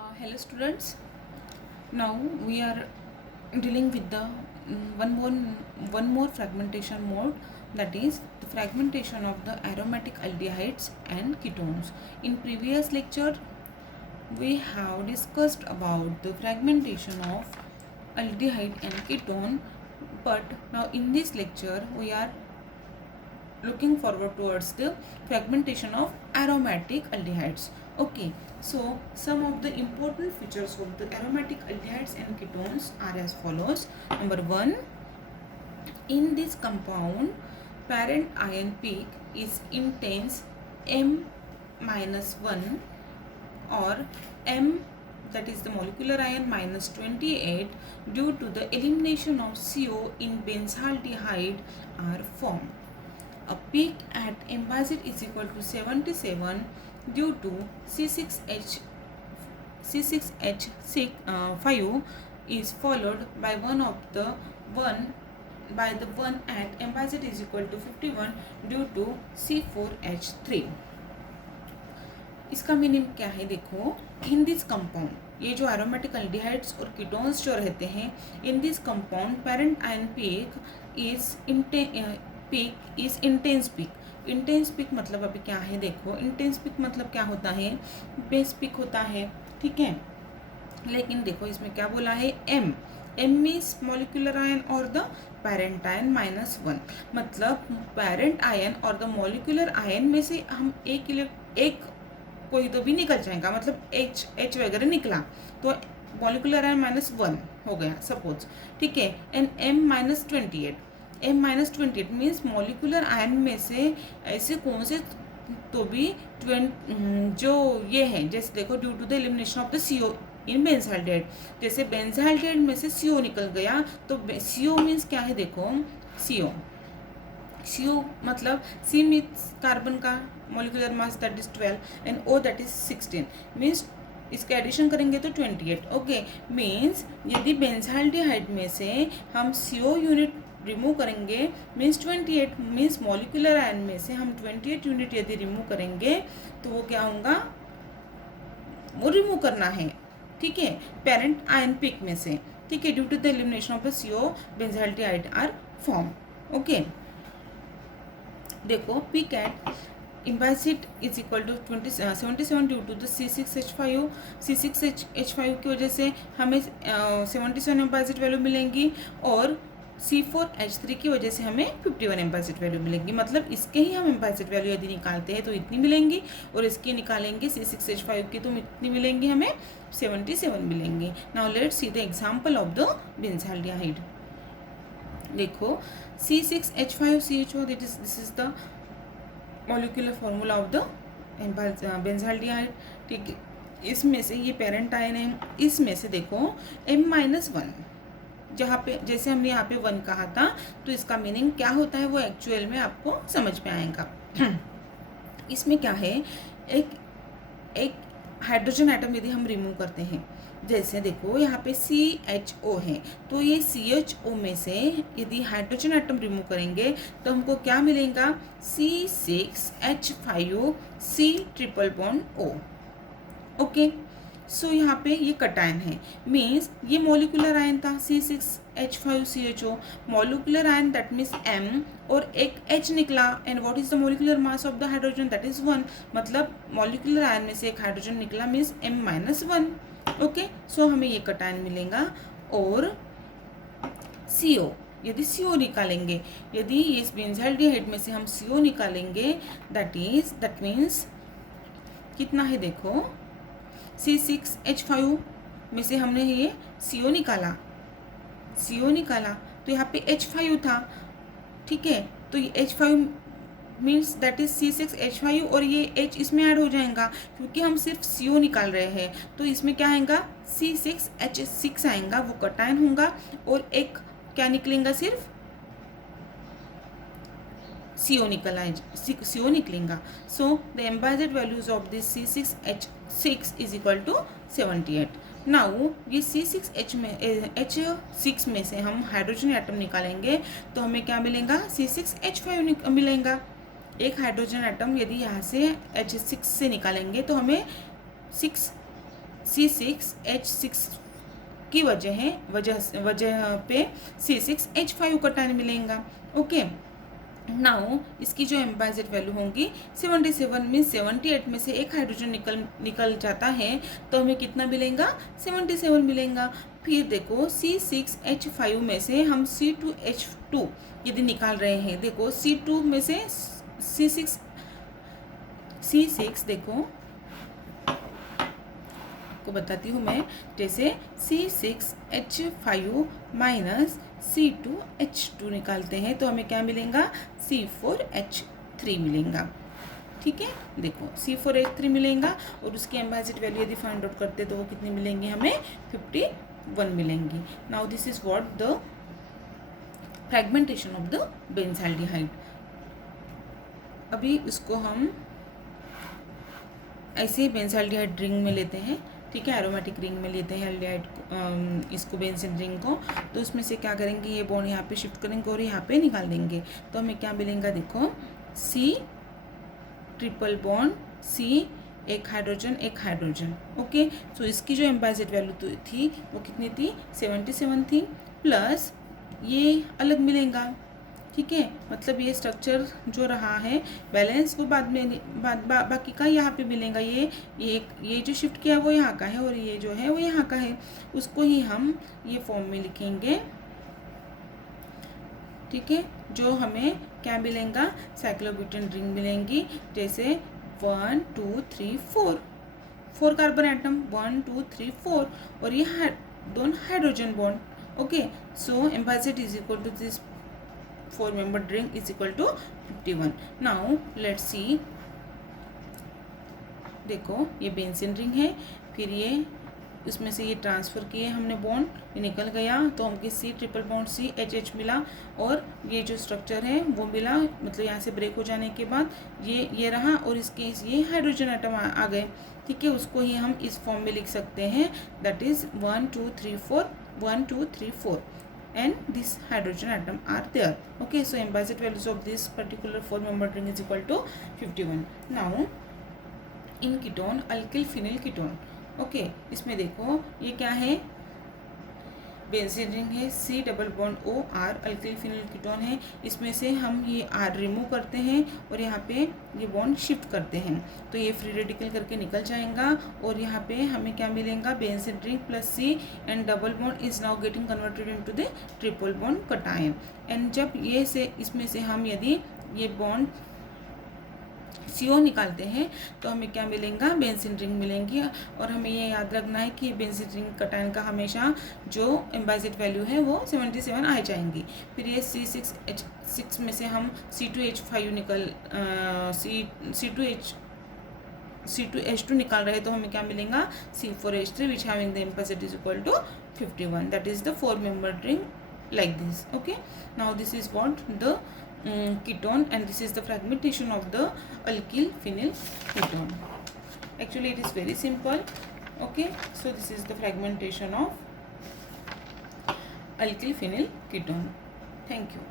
Hello students. Now we are dealing with the one more fragmentation mode, that is the fragmentation of the aromatic aldehydes and ketones. In previous lecture we have discussed about the fragmentation of aldehyde and ketone, but now in this lecture we are looking forward towards the fragmentation of aromatic aldehydes. Okay, so some of the important features of the aromatic aldehydes and ketones are as follows. Number 1, in this compound parent ion peak is intense M minus 1 or M, that is the molecular ion, minus 28 due to the elimination of CO in benzaldehyde are formed. A peak at M-Bazit is equal to 77 due to C6H5 is followed by one at M-Bazit is equal to 51 due to C4H3. इसका meaning क्या है? देखो, in this compound, ये जो aromatic aldehydes और ketones जो रहते हैं, in this compound parent ion peak is intense peak. Intense peak मतलब अभी क्या है? देखो, इंटेंस पीक मतलब क्या होता है? बेस पीक होता है, ठीक है. लेकिन देखो इसमें क्या बोला है? एम मीन्स मॉलिक्यूलर आयन और द पेरेंट आयन माइनस 1, मतलब पेरेंट आयन और द मॉलिक्यूलर आयन में से हम एक कोई तो भी निकल जाएगा, मतलब एच वगैरह निकला तो मॉलिक्यूलर आयन माइनस 1 हो गया सपोज, ठीक है. And M minus 28 means molecular ion में से ऐसे कौन से तो भी जो ये है, जैसे देखो due to the elimination of the CO in benzaldehyde, जैसे बेंजाल्डेहाइड में से CO निकल गया तो CO मीन्स क्या है? देखो, CO मतलब C मीन्स कार्बन का molecular mass that is 12 and O that is 16, means इसका एडिशन करेंगे तो 28. ओके, मीन्स यदि बेंजाल्डेहाइड में से हम CO यूनिट रिमूव करेंगे मीन्स 28, मीन्स मॉलिकुलर आयन में से हम 28 यूनिट यदि रिमूव करेंगे तो वो क्या होगा? वो रिमूव करना है, ठीक है, पेरेंट आयन पीक में से, ठीक है, due to the elimination of the CO benzaldehyde are form. Okay, देखो पीक एट इम्बासिट is equal to 77 due to the C6H5 की वजह से हमें 77 इम्बासिट वैल्यू मिलेंगी और C4H3 की वजह से हमें 51 इम्बासिट वैल्यू मिलेंगी. मतलब इसके ही हम इम्बासिट वैल्यू यदि निकालते हैं तो इतनी मिलेंगी और इसकी निकालेंगे C6H5 की तो इतनी मिलेंगी, हमें 77 मिलेंगी. Now let's see the example of the benzaldehyde. देखो C6H5CHO, this is the molecular formula of the benzaldehyde, ठीक है. इसमें से ये पेरेंट आयन है, इसमें से देखो M-1, जहाँ पे जैसे हमने यहाँ पे 1 कहा था तो इसका मीनिंग क्या होता है वो एक्चुअल में आपको समझ में आएगा. इसमें क्या है? एक हाइड्रोजन एटम यदि हम रिमूव करते हैं, जैसे देखो यहाँ पे CHO है, तो ये CHO में से यदि हाइड्रोजन एटम रिमूव करेंगे तो हमको क्या मिलेगा? C6H5C triple bond O. Okay, so यहाँ पे ये कटायन है, मीन्स ये मॉलिक्यूलर आयन था C6H5CHO, molecular ion that means M और एक H निकला and what is the molecular mass of the hydrogen? That is 1, मतलब मॉलिक्यूलर आयन में से एक हाइड्रोजन निकला मीन्स M-1. ओके, सो हमें ये कटायन मिलेगा. और CO, यदि CO निकालेंगे, यदि इस बेंजाल्डेहाइड में से हम CO निकालेंगे दैट मीन्स कितना है? देखो C6H5 में से हमने ये CO निकाला तो यहाँ पे H5 था, ठीक है, तो ये H5 means that is C6H5 और ये H इसमें ऐड हो जाएगा क्योंकि हम सिर्फ CO निकाल रहे हैं, तो इसमें क्या आएगा? C6H6 आएगा, वो कटायन होगा और एक क्या निकलेगा? सिर्फ CO निकलेगा. So the m by z values of this C6H6 is equal to 78. नाउ ये H6 में से हम हाइड्रोजन एटम निकालेंगे तो हमें क्या मिलेगा? C6H5 मिलेगा. एक हाइड्रोजन एटम यदि यहाँ से H6 से निकालेंगे तो हमें C6H6 की वजह पे C6H5 कटायन मिलेगा। ओके, नाउ इसकी जो एम्बाइजेट वैल्यू होंगी 77 मीन्स 78 में से एक हाइड्रोजन निकल जाता है तो हमें कितना मिलेगा, 77 मिलेगा। फिर देखो C6H5 में से हम C2H2 यदि निकाल रहे हैं, देखो C2 में से C6 देखो को बताती हूँ मैं, जैसे C6H5 माइनस C2H2 निकालते हैं तो हमें क्या मिलेगा, C4H3 मिलेगा। ठीक है, देखो C4H3 मिलेगा और उसकी एम्बाइजेट वैल्यू यदि फाइंड आउट करते तो वो कितनी मिलेंगी, हमें 51 मिलेंगी। Now this is what the fragmentation of the benzaldehyde. अभी इसको हम ऐसे बेंजाल्डिहाइड रिंग में लेते हैं, ठीक है, एरोमेटिक रिंग में लेते हैं एल्डिहाइड इसको, बेंजीन रिंग को। तो उसमें से क्या करेंगे, ये बॉन्ड यहाँ पे शिफ्ट करेंगे और यहाँ पे निकाल देंगे तो हमें क्या मिलेगा, देखो C ट्रिपल बॉन्ड C, एक हाइड्रोजन। ओके, सो इसकी जो एम्बाइजेट वैल्यू थी वो कितनी थी, 77 थी, प्लस ये अलग मिलेगा। ठीक है, मतलब ये स्ट्रक्चर जो रहा है बैलेंस वो बाद में बाकी का यहाँ पे मिलेगा। ये जो शिफ्ट किया वो यहाँ का है और ये जो है वो यहाँ का है, उसको ही हम ये फॉर्म में लिखेंगे। ठीक है, जो हमें क्या मिलेगा, साइक्लोब्यूटेन रिंग मिलेंगी, जैसे 1 2 3 4 कार्बन एटम, 1 2 3 4 और ये दोनों hydrogen bond. Okay, so m by z is equal to this 4-membered ring is equal to 51. Now let's see, देखो ये बेंजीन रिंग है, फिर ये इसमें से ये ट्रांसफ़र किए हमने बॉन्ड, ये निकल गया तो हमको C ट्रिपल बॉन्ड CH मिला और ये जो स्ट्रक्चर है वो मिला, मतलब यहाँ से ब्रेक हो जाने के बाद ये रहा और इसके ये हाइड्रोजन आइटम आ गए। ठीक है, उसको ही हम इस फॉर्म में लिख सकते हैं, that is 1 2 3 4 1 2 3 4 and this hydrogen atom are there. Okay, so Embagit values of this particular 4-membered ring is equal to 51. Now in ketone, alkyl phenyl ketone. Okay, इसमें देखो ये क्या है, बेंजीन रिंग है, C double bond O R, alkyl phenyl ketone है। इसमें से हम ये R रिमूव करते हैं और यहाँ पे ये बॉन्ड शिफ्ट करते हैं तो ये फ्री रेडिकल करके निकल जाएगा और यहाँ पे हमें क्या मिलेगा, benzene ring plus C and double bond is now getting converted into the triple bond cation. And जब ये से इसमें से हम यदि ये बॉन्ड CO निकालते हैं तो हमें क्या मिलेगा, बेंजीन रिंग मिलेंगी। और हमें ये याद रखना है कि बेंजीन रिंग कटायन का हमेशा जो एम्बाइजेट वैल्यू है वो 77 आ जाएंगी। फिर ये C6H6 में से हम C2H5 C2H2 निकाल रहे हैं तो हमें क्या मिलेगा, C4H3 which having the m by z is equal to 51, that is the 4-membered ring like this. Okay, now this is what the ketone and this is the fragmentation of the alkyl phenyl ketone. Actually it is very simple. Okay, so this is the fragmentation of alkyl phenyl ketone. Thank you.